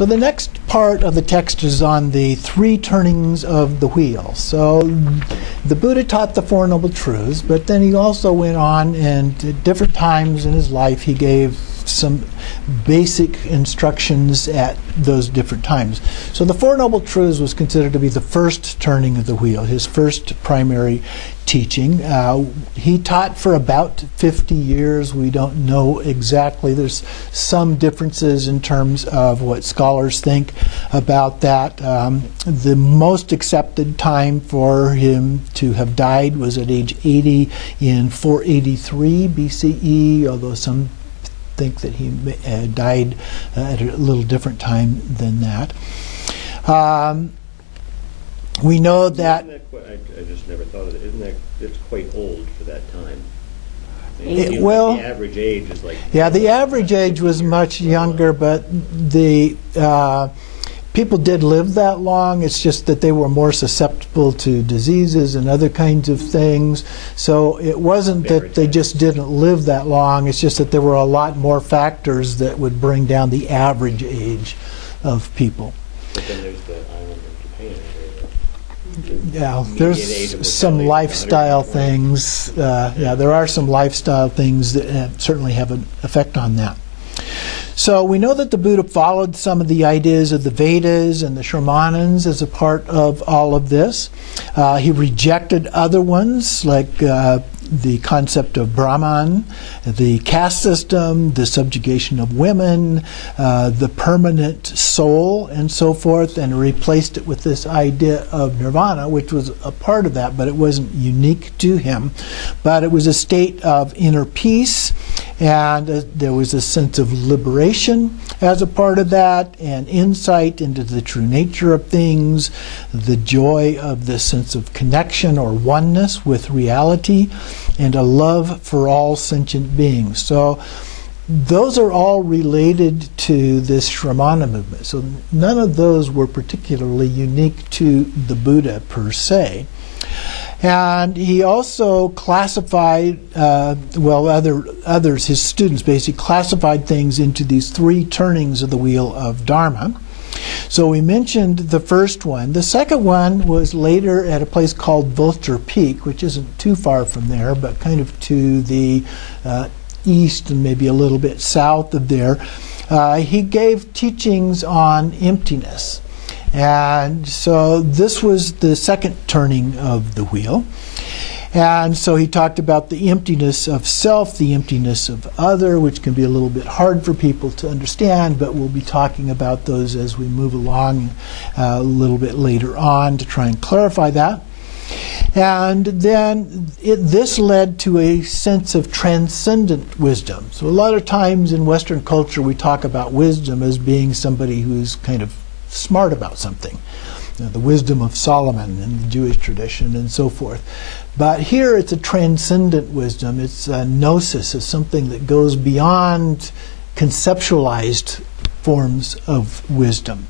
So the next part of the text is on the three turnings of the wheel. So the Buddha taught the Four Noble Truths, but then he also went on, and at different times in his life he gave some basic instructions at those different times. So the Four Noble Truths was considered to be the first turning of the wheel, his first primary teaching. He taught for about 50 years. We don't know exactly. There's some differences in terms of what scholars think about that. The most accepted time for him to have died was at age 80 in 483 BCE, although some think that he died at a little different time than that. We know that... I just never thought of it. Isn't that, it's quite old for that time? Well, the average age is like... Yeah, the average age was much younger, but the people did live that long. It's just that they were more susceptible to diseases and other kinds of things. So it wasn't that they just didn't live that long. It's just that there were a lot more factors that would bring down the average age of people. But then there's the island of Japan. Yeah, there's some lifestyle things. Yeah, there are some lifestyle things that certainly have an effect on that. So we know that the Buddha followed some of the ideas of the Vedas and the Shramanans as a part of all of this. He rejected other ones, like the concept of Brahman, the caste system, the subjugation of women, the permanent soul, and so forth, and replaced it with this idea of nirvana, which was a part of that, but it wasn't unique to him. But it was a state of inner peace, and there was a sense of liberation as a part of that, and insight into the true nature of things, the joy of the sense of connection or oneness with reality, and a love for all sentient beings. So those are all related to this Shramana movement. So none of those were particularly unique to the Buddha per se. And he also classified, others, his students basically classified things into these three turnings of the wheel of Dharma. So we mentioned the first one. The second one was later at a place called Vulture Peak, which isn't too far from there, but kind of to the east and maybe a little bit south of there. He gave teachings on emptiness. And so this was the second turning of the wheel. And so he talked about the emptiness of self, the emptiness of other, which can be a little bit hard for people to understand, but we'll be talking about those as we move along a little bit later on to try and clarify that. And then this led to a sense of transcendent wisdom. So a lot of times in Western culture we talk about wisdom as being somebody who's kind of smart about something. The wisdom of Solomon in the Jewish tradition and so forth. But here it's a transcendent wisdom. It's a gnosis. It's something that goes beyond conceptualized forms of wisdom.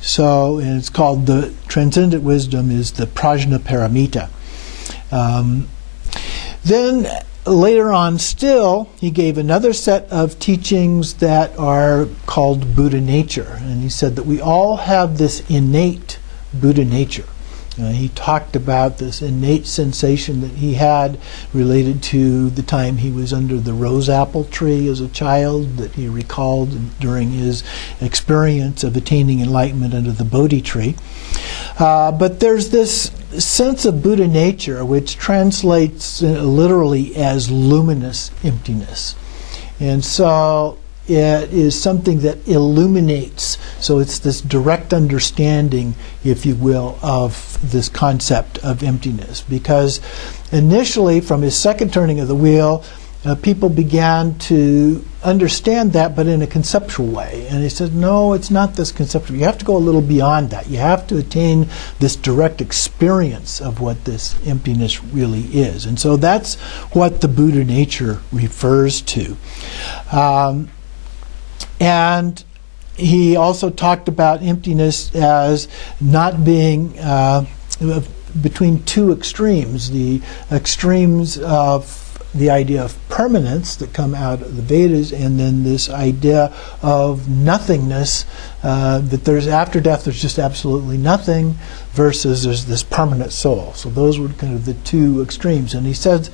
So and it's called, the transcendent wisdom is the Prajnaparamita. Then later on still, he gave another set of teachings that are called Buddha nature. And he said that we all have this innate Buddha nature. He talked about this innate sensation that he had related to the time he was under the rose apple tree as a child, that he recalled during his experience of attaining enlightenment under the Bodhi tree. But there's this sense of Buddha nature which translates literally as luminous emptiness. And so it is something that illuminates. So it's this direct understanding, if you will, of this concept of emptiness. Because initially, from his second turning of the wheel, people began to understand that, but in a conceptual way. And he said, no, it's not this conceptual. You have to go a little beyond that. You have to attain this direct experience of what this emptiness really is. And so that's what the Buddha nature refers to. And he also talked about emptiness as not being between two extremes, the extremes of the idea of permanence that come out of the Vedas, and then this idea of nothingness, that there's after death there's just absolutely nothing, versus there's this permanent soul. So those were kind of the two extremes. And he says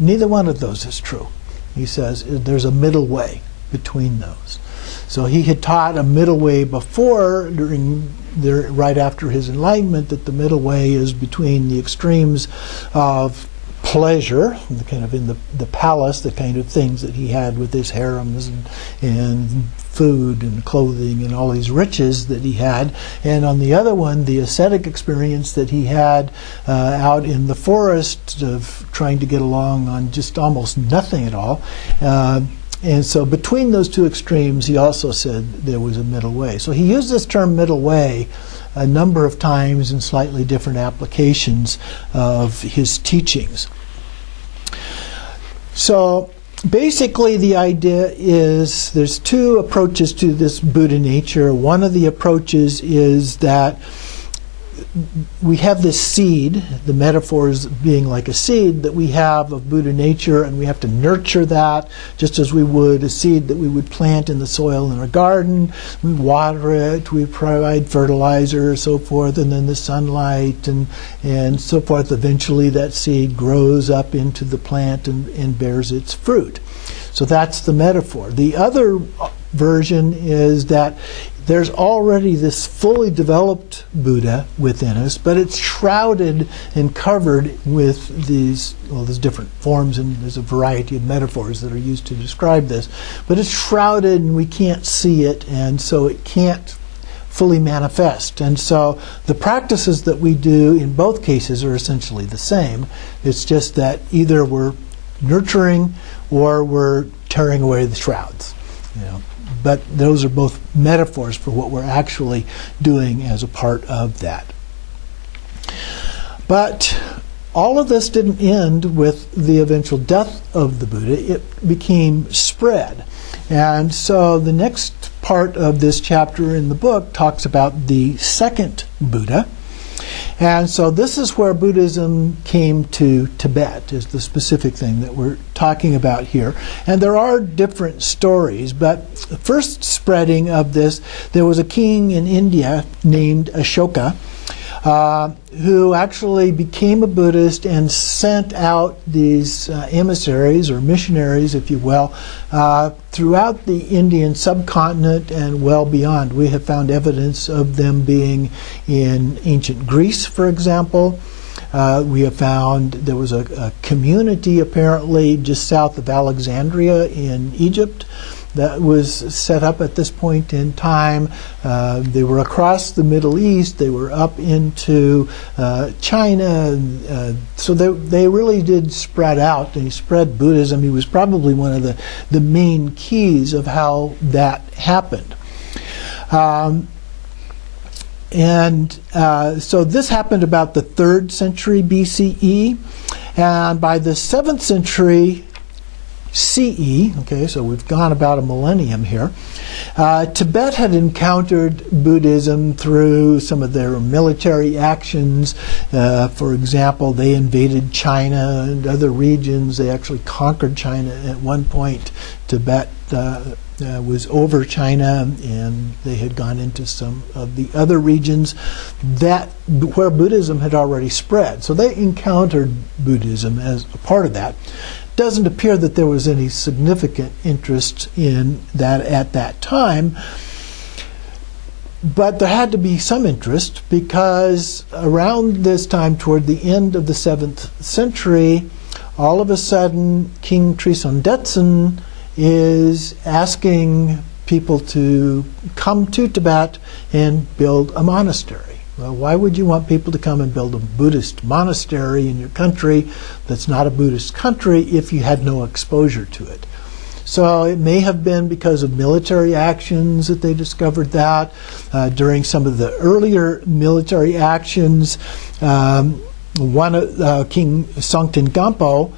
neither one of those is true. He says there's a middle way between those. So he had taught a middle way before, right after his enlightenment, that the middle way is between the extremes of pleasure, kind of in the palace, the kind of things that he had with his harems and food and clothing and all these riches that he had, and on the other one, the ascetic experience that he had out in the forest of trying to get along on just almost nothing at all. And so between those two extremes, he also said there was a middle way. So he used this term middle way a number of times in slightly different applications of his teachings. So basically the idea is there's two approaches to this Buddha nature. One of the approaches is that we have this seed, the metaphors being like a seed that we have of Buddha nature, and we have to nurture that just as we would a seed that we would plant in the soil in our garden. We water it, we provide fertilizer, so forth, and then the sunlight and so forth. Eventually that seed grows up into the plant and bears its fruit. So that's the metaphor. The other version is that there's already this fully developed Buddha within us, but it's shrouded and covered with these different forms, and there's a variety of metaphors that are used to describe this. But it's shrouded and we can't see it, and so it can't fully manifest. And so the practices that we do in both cases are essentially the same. It's just that either we're nurturing or we're tearing away the shrouds. But those are both metaphors for what we're actually doing as a part of that. But all of this didn't end with the eventual death of the Buddha. It became spread. And so the next part of this chapter in the book talks about the second Buddha. And so this is where Buddhism came to Tibet, is the specific thing that we're talking about here. And there are different stories, but the first spreading of this, there was a king in India named Ashoka, who actually became a Buddhist and sent out these emissaries or missionaries, if you will, throughout the Indian subcontinent and well beyond. We have found evidence of them being in ancient Greece, for example. We have found there was a community apparently just south of Alexandria in Egypt that was set up at this point in time. They were across the Middle East. They were up into China. So they really did spread out. And he spread Buddhism. He was probably one of the main keys of how that happened. So this happened about the 3rd century BCE. And by the 7th century CE, okay, so we've gone about a millennium here, Tibet had encountered Buddhism through some of their military actions. For example, they invaded China and other regions. They actually conquered China at one point. Tibet was over China, and they had gone into some of the other regions where Buddhism had already spread. So they encountered Buddhism as a part of that. Doesn't appear that there was any significant interest in that at that time, but there had to be some interest, because around this time, toward the end of the 7th century, all of a sudden King Trisong Detsen is asking people to come to Tibet and build a monastery. Well, why would you want people to come and build a Buddhist monastery in your country that's not a Buddhist country if you had no exposure to it? So it may have been because of military actions that they discovered that. During some of the earlier military actions, King Songtsen Gampo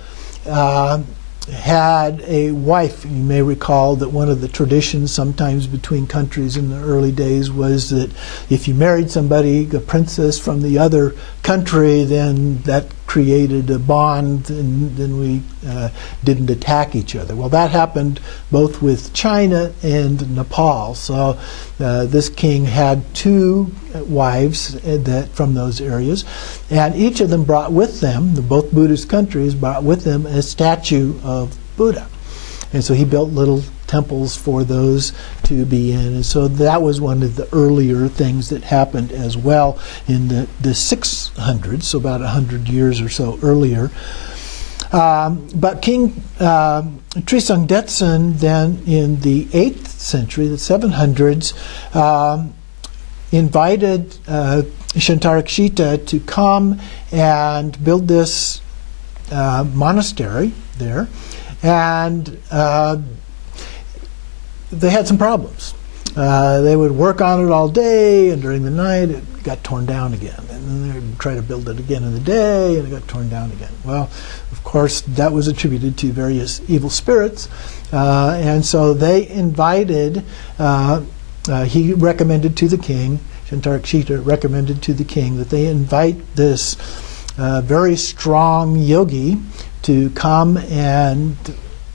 had a wife. You may recall that one of the traditions sometimes between countries in the early days was that if you married somebody, a princess from the other country, then that created a bond, and then we didn't attack each other. Well, that happened both with China and Nepal. So this king had two wives that from those areas, and each of them brought with them, both Buddhist countries brought with them a statue of Buddha. And so he built little temples for those to be in. And so that was one of the earlier things that happened as well in the 600s, so about 100 years or so earlier. But King Trisang Detsen then in the 8th century, the 700s, invited Shantarakshita to come and build this monastery there. And they had some problems. They would work on it all day, and during the night it got torn down again. And then they would try to build it again in the day, and it got torn down again. Well, of course, that was attributed to various evil spirits. And so they invited, he recommended to the king, Shantarakshita recommended to the king that they invite this very strong yogi to come and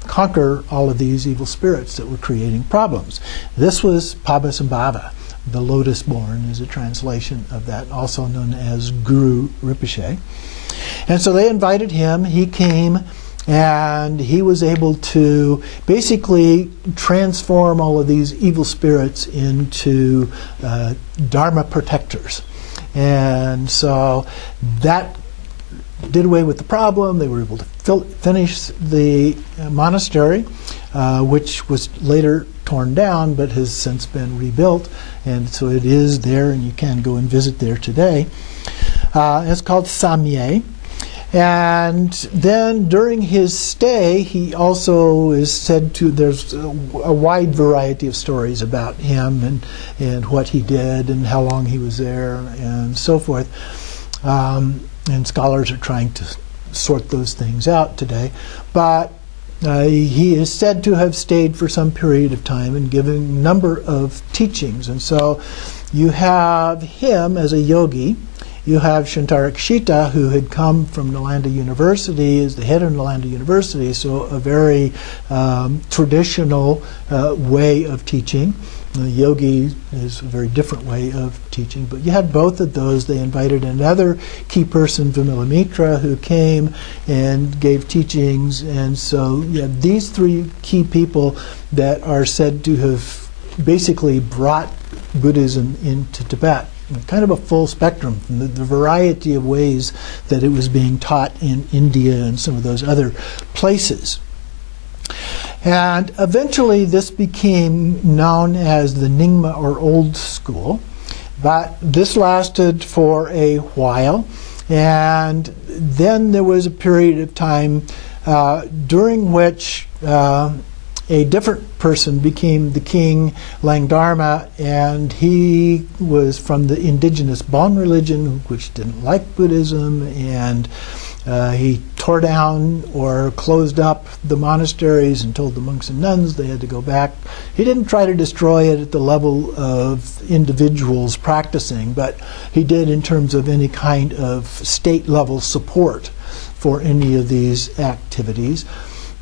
conquer all of these evil spirits that were creating problems. This was Padmasambhava, the lotus-born is a translation of that, also known as Guru Rinpoche. And so they invited him, he came, and he was able to basically transform all of these evil spirits into Dharma protectors. And so that did away with the problem. They were able to finish the monastery, which was later torn down but has since been rebuilt. And so it is there, and you can go and visit there today. It's called Samye. And then during his stay, he also is said to, there's a wide variety of stories about him and what he did and how long he was there and so forth. And scholars are trying to sort those things out today. But he is said to have stayed for some period of time and given a number of teachings. And so you have him as a yogi. You have Shantarakshita, who had come from Nalanda University, as the head of Nalanda University, so a very traditional way of teaching. The yogi is a very different way of teaching, but you had both of those. They invited another key person, Vimalamitra, who came and gave teachings, and so you have these three key people that are said to have basically brought Buddhism into Tibet. Kind of a full spectrum, from the variety of ways that it was being taught in India and some of those other places. And eventually this became known as the Nyingma, or Old School. But this lasted for a while. And then there was a period of time during which a different person became the king, Langdharma, and he was from the indigenous Bon religion, which didn't like Buddhism, and he tore down or closed up the monasteries and told the monks and nuns they had to go back. He didn't try to destroy it at the level of individuals practicing, but he did in terms of any kind of state-level support for any of these activities.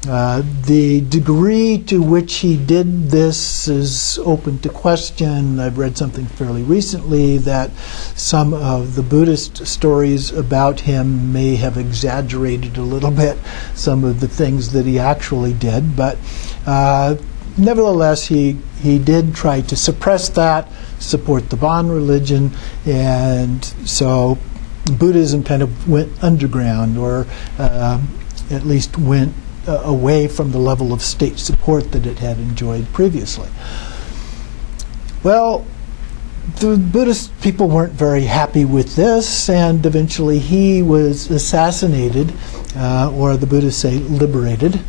The degree to which he did this is open to question. I've read something fairly recently that some of the Buddhist stories about him may have exaggerated a little bit some of the things that he actually did, but nevertheless he did try to suppress that, support the Bon religion, and so Buddhism kind of went underground, or at least went away from the level of state support that it had enjoyed previously. Well, the Buddhist people weren't very happy with this, and eventually he was assassinated, or the Buddhists say liberated,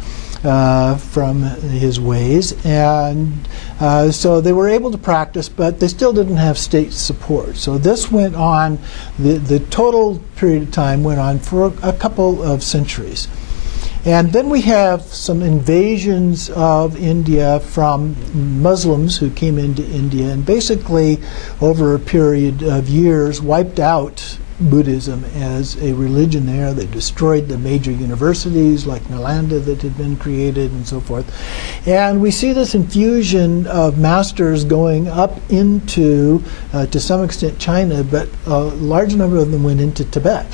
from his ways. And so they were able to practice, but they still didn't have state support. So this went on, the total period of time went on for a couple of centuries. And then we have some invasions of India from Muslims who came into India and basically over a period of years wiped out Buddhism as a religion there. They destroyed the major universities like Nalanda that had been created and so forth. And we see this infusion of masters going up into, to some extent, China, but a large number of them went into Tibet.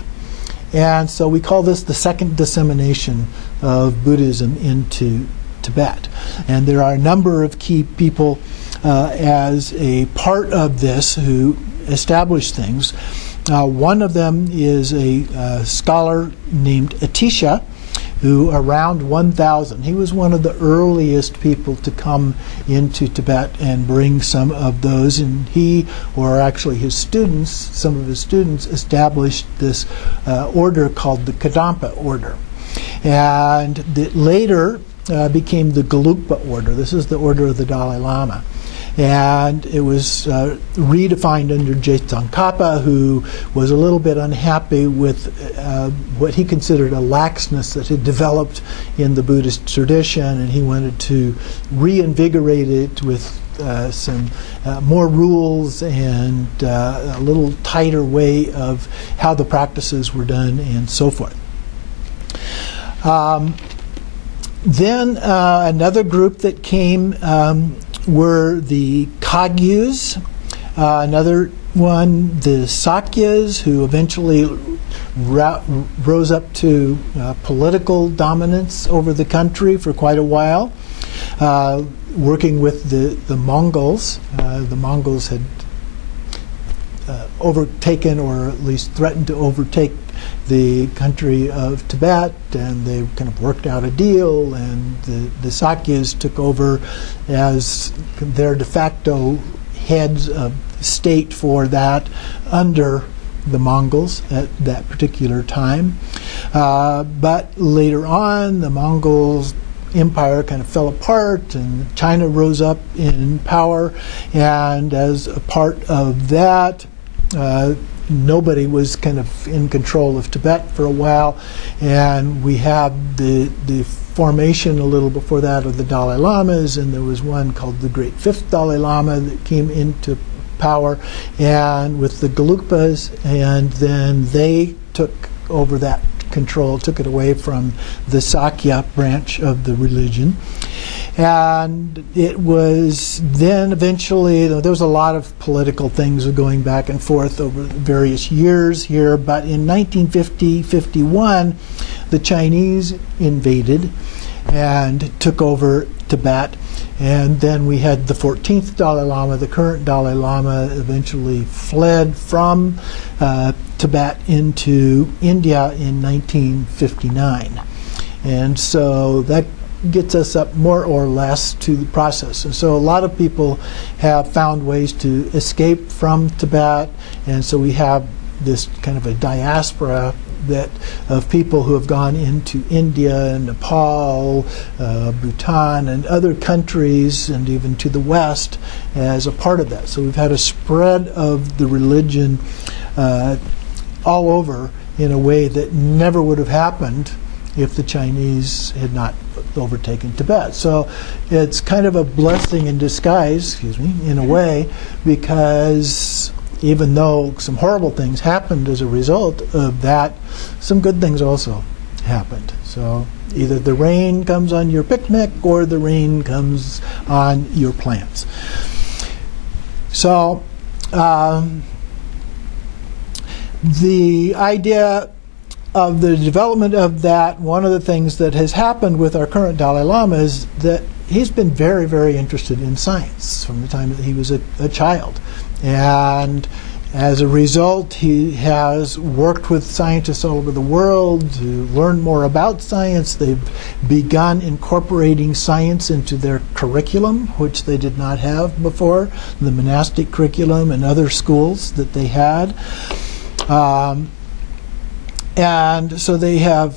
And so we call this the second dissemination of Buddhism into Tibet. And there are a number of key people as a part of this who established things. One of them is a scholar named Atisha, who around 1000, he was one of the earliest people to come into Tibet and bring some of those, and he, or actually his students, some of his students, established this order called the Kadampa order. And that later became the Gelugpa order. This is the order of the Dalai Lama. And it was redefined under Tsongkhapa, who was a little bit unhappy with what he considered a laxness that had developed in the Buddhist tradition, and he wanted to reinvigorate it with some more rules and a little tighter way of how the practices were done and so forth. Then another group that came were the Kagyus, another one, the Sakyas, who eventually rose up to political dominance over the country for quite a while, working with the Mongols. The Mongols had overtaken, or at least threatened to overtake, the country of Tibet, and they kind of worked out a deal, and the Sakyas took over as their de facto heads of state for that under the Mongols at that particular time. But later on, the Mongol empire kind of fell apart, and China rose up in power, and as a part of that, nobody was kind of in control of Tibet for a while, and we had the formation a little before that of the Dalai Lamas, and there was one called the Great Fifth Dalai Lama that came into power, and with the Gelugpas, and then they took over that control, took it away from the Sakya branch of the religion. And it was then eventually, there was a lot of political things going back and forth over various years here, but in 1950-51, the Chinese invaded and took over Tibet. And then we had the 14th Dalai Lama, the current Dalai Lama, eventually fled from Tibet into India in 1959. And so that gets us up more or less to the process. And so a lot of people have found ways to escape from Tibet, and so we have this kind of a diaspora that of people who have gone into India and Nepal, Bhutan, and other countries, and even to the West as a part of that. So we've had a spread of the religion all over in a way that never would have happened if the Chinese had not overtaken Tibet. So it's kind of a blessing in disguise, in a way, because even though some horrible things happened as a result of that, some good things also happened. So either the rain comes on your picnic or the rain comes on your plants. So the idea of the development of that, one of the things that has happened with our current Dalai Lama is that he's been very, very interested in science from the time that he was a child. And as a result, he has worked with scientists all over the world to learn more about science. They've begun incorporating science into their curriculum, which they did not have before, the monastic curriculum and other schools that they had. And so they have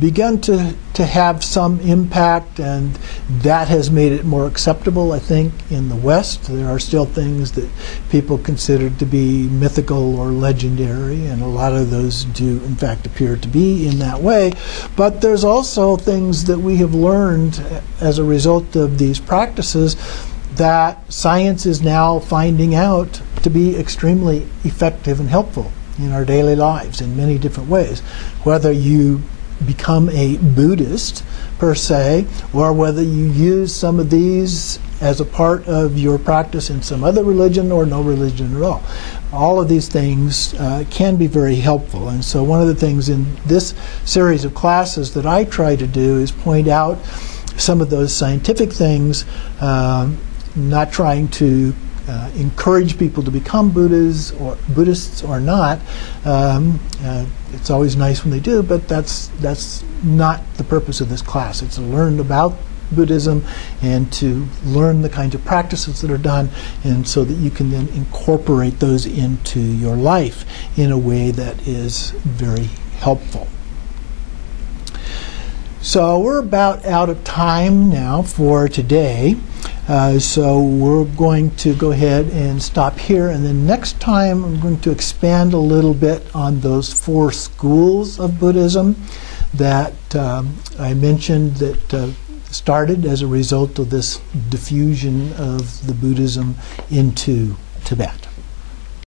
begun to have some impact, and that has made it more acceptable, I think, in the West. There are still things that people consider to be mythical or legendary, and a lot of those do, in fact, appear to be in that way. But there's also things that we have learned as a result of these practices that science is now finding out to be extremely effective and helpful in our daily lives in many different ways. Whether you become a Buddhist per se, or whether you use some of these as a part of your practice in some other religion or no religion at all. All of these things can be very helpful. And so one of the things in this series of classes that I try to do is point out some of those scientific things, not trying to encourage people to become Buddhists or not. It's always nice when they do, but that's not the purpose of this class. It's to learn about Buddhism and to learn the kinds of practices that are done, and so that you can then incorporate those into your life in a way that is very helpful. So we're about out of time now for today. So we're going to go ahead and stop here, and then next time I'm going to expand a little bit on those 4 schools of Buddhism that I mentioned that started as a result of this diffusion of the Buddhism into Tibet.